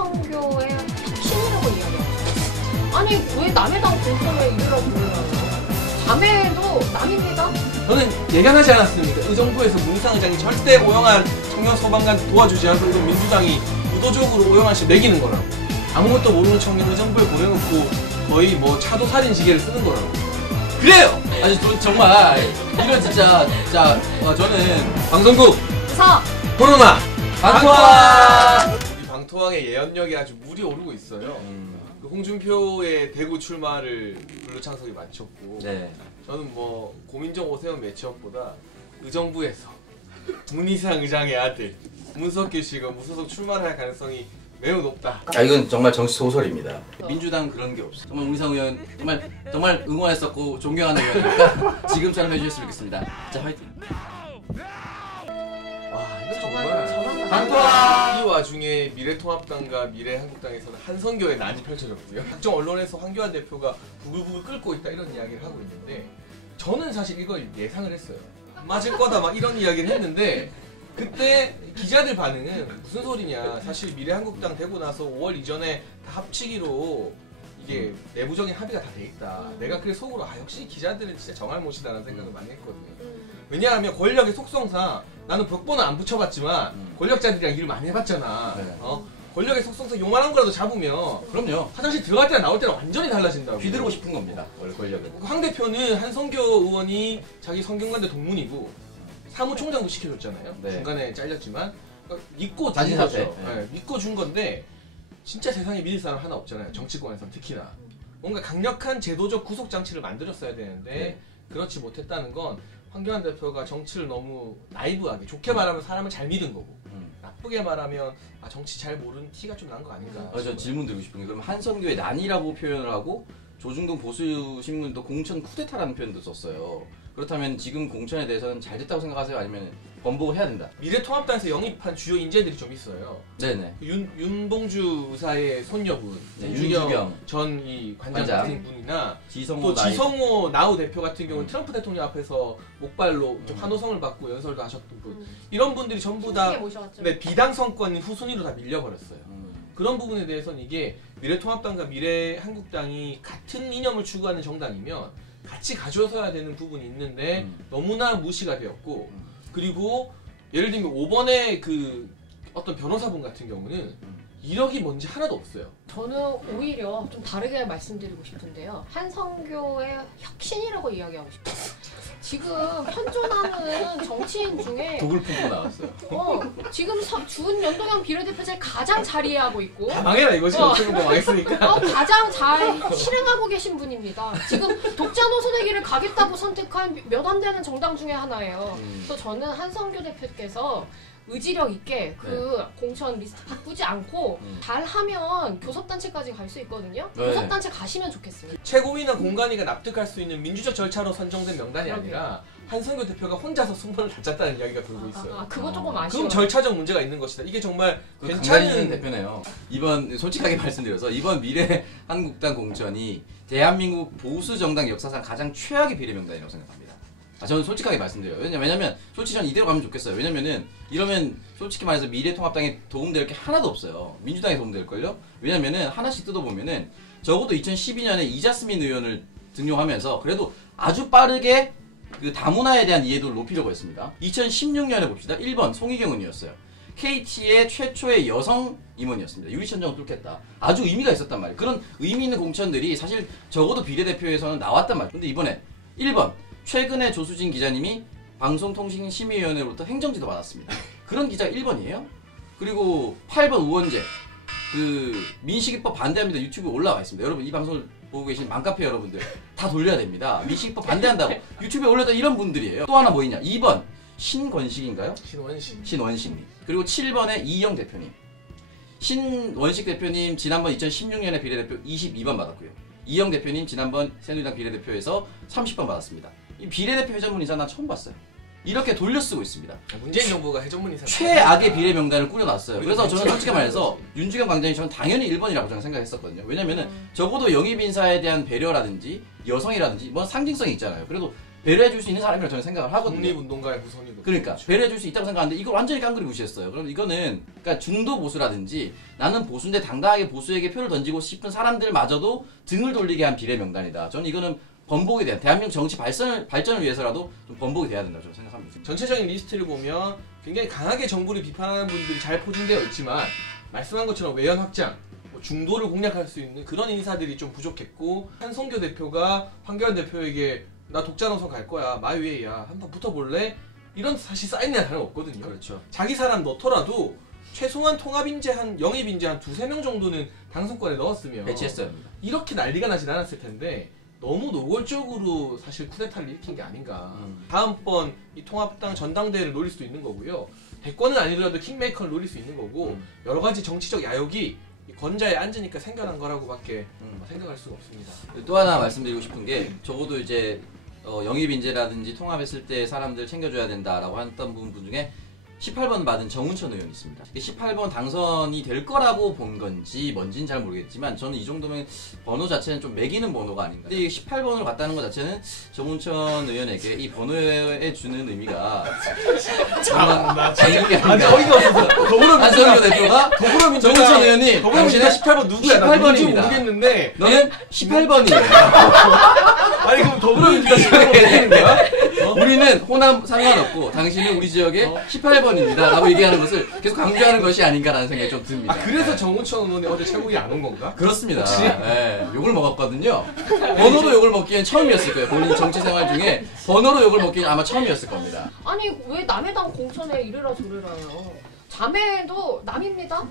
한성교의 혁신이라고 이야기해요. 아니 왜 남의 당 공천을 이유라고 불러요? 자매도 남입니다. 저는 예견하지 않았습니까? 의정부에서 문희상 의장이 절대 오영환 청년 소방관 도와주지 않고 이건 민주당이 의도적으로 오영환 씨 매기는 거라고. 아무것도 모르는 청년 의정부에 보내놓고 거의 뭐 차도 살인 지게를 쓰는 거라고. 그래요! 아니 정말 이런 진짜 저는 방송국 그래서 코로나 방토왕! 이 방토왕의 예언력이 아주 물이 오르고 있어요. 그 홍준표의 대구 출마를 불로창석이 마쳤고 네. 저는 뭐 고민정 오세훈 매치업보다 의정부에서 문희상 의장의 아들 문석규 씨가 무소속 출마를 할 가능성이 매우 높다. 아 이건 정말 정치 소설입니다. 민주당 그런 게 없어. 정말 문희상 의원 정말 응원했었고 존경하는 의원이니까 지금처럼 해주셨으면 좋겠습니다. 자 화이팅. 와 이거 정말 방토왕! 이 와중에 미래통합당과 미래한국당에서는 한성교의 난이 펼쳐졌고요. 각종 언론에서 황교안 대표가 부글부글 끓고 있다 이런 이야기를 하고 있는데 저는 사실 이걸 예상을 했어요. 맞을 거다 막 이런 이야기를 했는데 그때 기자들 반응은 무슨 소리냐, 사실 미래한국당 되고 나서 5월 이전에 다 합치기로 이게 내부적인 합의가 다 돼 있다. 내가 그래 속으로 역시 기자들은 진짜 정할못이다라는 생각을 많이 했거든요. 왜냐하면 권력의 속성상 나는 벽보는 안 붙여봤지만 권력자들이랑 일을 많이 해봤잖아. 네. 권력의 속성상 요만한 거라도 잡으면 그럼요. 화장실 들어갈 때랑 나올 때랑 완전히 달라진다고. 휘두르고 싶은 겁니다. 원래 권력은. 황 대표는 한성교 의원이 자기 성균관대 동문이고 사무총장도 시켜줬잖아요. 네. 중간에 잘렸지만 믿고 준 단신 거죠. 사퇴. 네, 믿고 준 건데 진짜 세상에 믿을 사람 하나 없잖아요. 정치권에서는 특히나. 뭔가 강력한 제도적 구속 장치를 만들었어야 되는데 네. 그렇지 못했다는 건 황교안 대표가 정치를 너무 나이브하게, 좋게 말하면 사람을 잘 믿은 거고 나쁘게 말하면 정치 잘 모르는 티가 좀 난 거 아닌가. 저 질문 드리고 싶은 게 그럼 한성교의 난이라고 표현을 하고 조중동 보수신문도 공천 쿠데타라는 표현도 썼어요. 그렇다면 지금 공천에 대해서는 잘 됐다고 생각하세요? 아니면 번복을 해야 된다? 미래통합당에서 영입한 주요 인재들이 좀 있어요. 네네. 윤봉주 의사의 손녀분, 네, 윤주경 전 이 관장 같은 분이나 또 지성호 나우 대표 같은 경우는 트럼프 대통령 앞에서 목발로 환호성을 받고 연설도 하셨던 분. 이런 분들이 전부 다 비당 성권 후순위로 다 밀려버렸어요. 그런 부분에 대해서는 이게 미래통합당과 미래한국당이 같은 이념을 추구하는 정당이면 같이 가져서야 되는 부분이 있는데 너무나 무시가 되었고, 그리고 예를 들면 5번에 그 어떤 변호사분 같은 경우는 이력이 뭔지 하나도 없어요. 저는 오히려 좀 다르게 말씀드리고 싶은데요. 한성교의 혁신이라고 이야기하고 싶어요. 지금 현존하는 정치인 중에 독을 품고 나왔어요. 지금 주은 연동형 비례대표제 가장 잘 이해하고 있고 다 망해라 이거지. 어떻게 보면 망했으니까. 가장 잘 실행하고 계신 분입니다. 지금 독자 노선의 길을 가겠다고 선택한 몇 안 되는 정당 중에 하나예요. 또 저는 한성교 대표께서 의지력 있게 공천 리스트 바꾸지 않고 잘하면 교섭단체까지 갈 수 있거든요. 네. 교섭단체 가시면 좋겠습니다. 최고위나 공관위가 납득할 수 있는 민주적 절차로 선정된 명단이 아니라 한성교 대표가 혼자서 승부를 다짰다는 이야기가 돌고 있어요. 그거 조금 아쉬워요. 그럼 절차적 문제가 있는 것이다. 이게 정말 괜찮은 대표네요. 이번 솔직하게 말씀드려서 이번 미래한국당 공천이 대한민국 보수 정당 역사상 가장 최악의 비례 명단이라고 생각합니다. 저는 솔직하게 말씀드려요. 왜냐면 솔직히 저는 이대로 가면 좋겠어요. 왜냐면은 이러면 솔직히 말해서 미래통합당에 도움될 게 하나도 없어요. 민주당에 도움될걸요? 왜냐면은 하나씩 뜯어보면은 적어도 2012년에 이자스민 의원을 등용하면서 그래도 아주 빠르게 그 다문화에 대한 이해도를 높이려고 했습니다. 2016년에 봅시다. 1번 송희경 의원이었어요. KT의 최초의 여성 임원이었습니다. 유리천정을 뚫겠다. 아주 의미가 있었단 말이에요. 그런 의미 있는 공천들이 사실 적어도 비례대표에서는 나왔단 말이에요. 근데 이번에 1번 최근에 조수진 기자님이 방송통신심의위원회로부터 행정지도 받았습니다. 그런 기자가 1번이에요. 그리고 8번 우원재 그 민식이법 반대합니다. 유튜브에 올라와 있습니다. 여러분 이 방송을 보고 계신 맘카페 여러분들 다 돌려야 됩니다. 민식이법 반대한다고 유튜브에 올렸던 이런 분들이에요. 또 하나 뭐 있냐? 2번 신권식인가요? 신원식님. 그리고 7번에 이영 대표님. 신원식 대표님 지난번 2016년에 비례대표 22번 받았고요. 이영 대표님 지난번 새누리당 비례대표에서 30번 받았습니다. 이 비례대표 회전문 인사 난 처음 봤어요. 이렇게 돌려쓰고 있습니다. 문재인 정부가 회전문 인사 최악의 비례 명단을 꾸려놨어요. 그래서 저는 솔직히 말해서 윤주경 광장이 저는 당연히 1번이라고 저는 생각했었거든요. 왜냐면은 적어도 영입 인사에 대한 배려라든지 여성이라든지 뭐 상징성이 있잖아요. 그래도 배려해줄 수 있는 사람이라고 저는 생각을 하거든요. 독립운동가의 후손이고. 그러니까 배려해줄 수 있다고 생각하는데 이걸 완전히 깡그리 무시했어요. 그럼 이거는 그러니까 중도 보수라든지 나는 보수인데 당당하게 보수에게 표를 던지고 싶은 사람들마저도 등을 돌리게 한 비례 명단이다. 저는 이거는 번복이 돼야 대한민국 정치 발전을 위해서라도 좀 번복이 돼야 된다고 저는 생각합니다. 전체적인 리스트를 보면 굉장히 강하게 정부를 비판하는 분들이 잘 포진되어 있지만 말씀한 것처럼 외연 확장, 중도를 공략할 수 있는 그런 인사들이 좀 부족했고 한성교 대표가 황교안 대표에게 나 독자 노선 갈 거야 마이웨이야 한번 붙어볼래? 이런 사실 사인이 다름없거든요. 그렇죠. 자기 사람 넣더라도 최소한 통합인재 영입인재 한 2-3명 정도는 당선권에 넣었으면 배치했어요. 이렇게 난리가 나진 않았을 텐데 너무 노골적으로 사실 쿠데타를 일으킨 게 아닌가. 다음번 이 통합당 전당대회를 노릴 수도 있는 거고요. 대권은 아니더라도 킹메이커를 노릴 수 있는 거고 여러 가지 정치적 야욕이 권좌에 앉으니까 생겨난 거라고밖에 생각할 수가 없습니다. 또 하나 말씀드리고 싶은 게 적어도 이제 영입 인재라든지 통합했을 때 사람들 챙겨줘야 된다라고 했던 분 중에 18번 받은 정운천 의원이 있습니다. 18번 당선이 될 거라고 본 건지 뭔지는 잘 모르겠지만 저는 이 정도면 번호 자체는 좀 매기는 번호가 아닌가. 근데 18번을 갖다는 것 자체는 정운천 의원에게 이 번호에 주는 의미가 참나 재밌는 게 아니 아닌가. 어이가 없어서 한성규 대표가 정운천 의원이 당신의 18번 누구야? 18번입니다. 모르겠는데 너는 18번이에요. 아니 그럼 더불어민주당 지역에 되는 거야? 우리는 호남 상관없고 당신은 우리 지역의 18번입니다 라고 얘기하는 것을 계속 강조하는 것이 아닌가라는 생각이 좀 듭니다. 아 그래서 정운천 의원이 어제 최고위 안 온 건가? 그렇습니다. 혹시? 네, 욕을 먹었거든요. 번호로 욕을 먹기엔 처음이었을 거예요. 본인 정치 생활 중에 번호로 욕을 먹기엔 아마 처음이었을 겁니다. 아니 왜 남의 당 공천에 이래라 저래라요. 자매도 남입니다.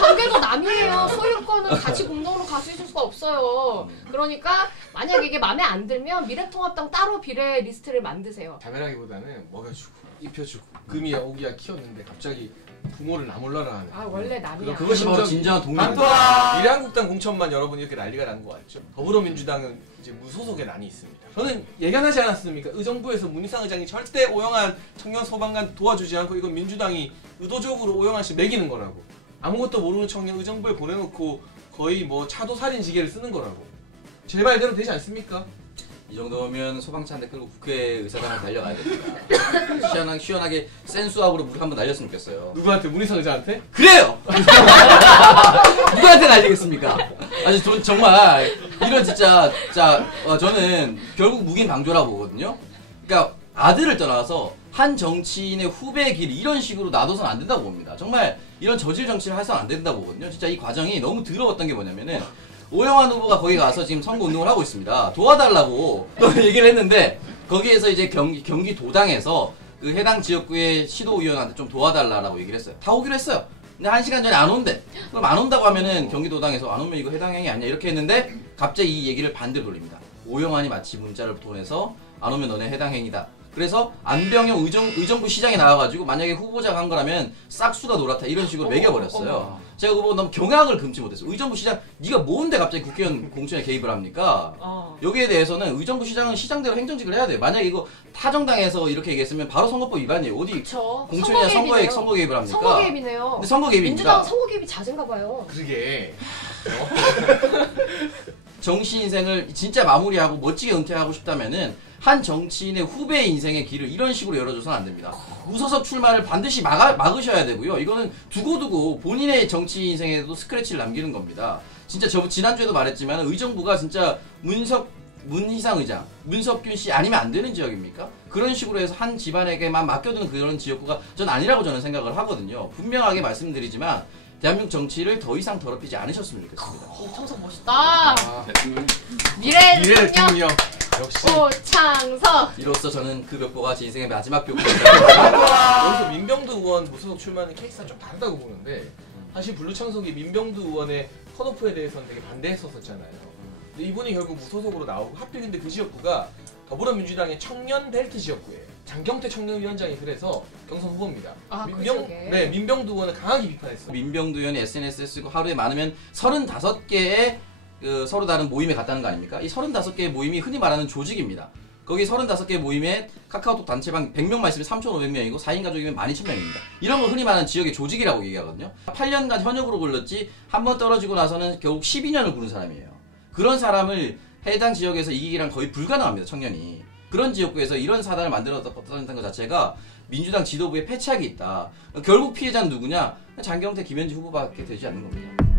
관계도 남이에요. 소유권은 같이 공동으로 가지실 수가 없어요. 그러니까 만약 이게 마음에 안 들면 미래통합당 따로 비례 리스트를 만드세요. 자매라기보다는 먹여주고 입혀주고 금이야 오기야 키웠는데 갑자기 부모를 나몰라라 하는. 아 원래 남이야. 그것이 바로 진정한 독립입니다. 반토와 미래한국당 공천만 여러분이 이렇게 난리가 난 거 알죠? 더불어민주당은 이제 무소속의 난이 있습니다. 저는 예견하지 않았습니까? 의정부에서 문희상 의장이 절대 오영환 청년 소방관 도와주지 않고 이건 민주당이 의도적으로 오영환 씨 매기는 거라고. 아무것도 모르는 청년 의정부에 보내놓고 거의 뭐 차도살인 지게를 쓰는 거라고. 제 말대로 되지 않습니까? 이 정도면 소방차 한 대 끌고 국회 의사당을 달려가야 됩니다. 시원하게 센수압으로 물 한번 날렸으면 좋겠어요. 누구한테? 문희상 의장한테? 그래요! 누구한테 날리겠습니까? 아니 정말 이런 진짜 저는 결국 묵인 방조라고 보거든요. 그러니까 아들을 떠나서 한 정치인의 후배의 길 이런 식으로 놔둬서는 안 된다고 봅니다. 정말 이런 저질 정치를 해서는 안 된다고 보거든요. 진짜 이 과정이 너무 더러웠던 게 뭐냐면은 오영환 후보가 거기 가서 지금 선거 운동을 하고 있습니다. 도와달라고 얘기를 했는데 거기에서 이제 경기도당에서 그 해당 지역구의 시도의원한테 좀 도와달라고 얘기를 했어요. 다 오기로 했어요. 근데 1시간 전에 안 온대. 그럼 안 온다고 하면은 경기도당에서 안 오면 이거 해당 행위 아니야 이렇게 했는데 갑자기 이 얘기를 반대로 돌립니다. 오영환이 마치 문자를 보내서 안 오면 너네 해당 행위다. 그래서 안병영 의정부 시장에 나와가지고 만약에 후보자가 한 거라면 싹수가 노랗다 이런 식으로 매겨버렸어요. 제가 그거 너무 경악을 금치 못했어요. 의정부 시장 네가 뭔데 갑자기 국회의원 공천에 개입을 합니까? 여기에 대해서는 의정부 시장은 시장대로 행정직을 해야 돼요. 만약에 이거 타정당에서 이렇게 얘기했으면 바로 선거법 위반이에요. 어디 그쵸. 공천이나 선거 개입을 합니까? 선거 개입이네요. 근데 선거 개입입니다. 민주당 선거 개입이 잦은가 봐요. 그러게. 정치 인생을 진짜 마무리하고 멋지게 은퇴하고 싶다면은 한 정치인의 후배의 인생의 길을 이런 식으로 열어줘서는 안 됩니다. 무소속 출마를 반드시 막으셔야 되고요. 이거는 두고두고 본인의 정치 인생에도 스크래치를 남기는 겁니다. 진짜 지난주에도 말했지만 의정부가 진짜 문희상 의장, 문석균 씨 아니면 안 되는 지역입니까? 그런 식으로 해서 한 집안에게만 맡겨두는 그런 지역구가 전 아니라고 저는 생각을 하거든요. 분명하게 말씀드리지만 대한민국 정치를 더 이상 더럽히지 않으셨으면 좋겠습니다. 오창석 멋있다. 미래 대통령 역시 오창석. 이로써 저는 그 벽보가 제 인생의 마지막 벽보입니다. 여기서 민병두 의원 무소속 출마는 케이스가 좀 다르다고 보는데 사실 블루창석이 민병두 의원의 컷오프에 대해서는 되게 반대했었잖아요. 근데 이분이 결국 무소속으로 나오고 하필 근데 그 지역구가 더불어민주당의 청년 벨트 지역구예요. 장경태 청년위원장이 그래서 경선 후보입니다. 그 지역에? 민병두 의원은 강하게 비판했어요. 민병두 의원이 SNS에 쓰고 하루에 많으면 35개의 서로 다른 모임에 갔다는 거 아닙니까? 이 35개의 모임이 흔히 말하는 조직입니다. 거기 35개의 모임에 카카오톡 단체방 100명만 있으면 3,500명이고 4인 가족이면 12,000명입니다. 이런 거 흔히 말하는 지역의 조직이라고 얘기하거든요. 8년간 현역으로 굴렀지 한 번 떨어지고 나서는 결국 12년을 구른 사람이에요. 그런 사람을 해당 지역에서 이기기란 거의 불가능합니다. 청년이. 그런 지역구에서 이런 사단을 만들었다는 것 자체가 민주당 지도부에 패착이 있다. 결국 피해자는 누구냐? 장경태, 김현지 후보밖에 되지 않는 겁니다.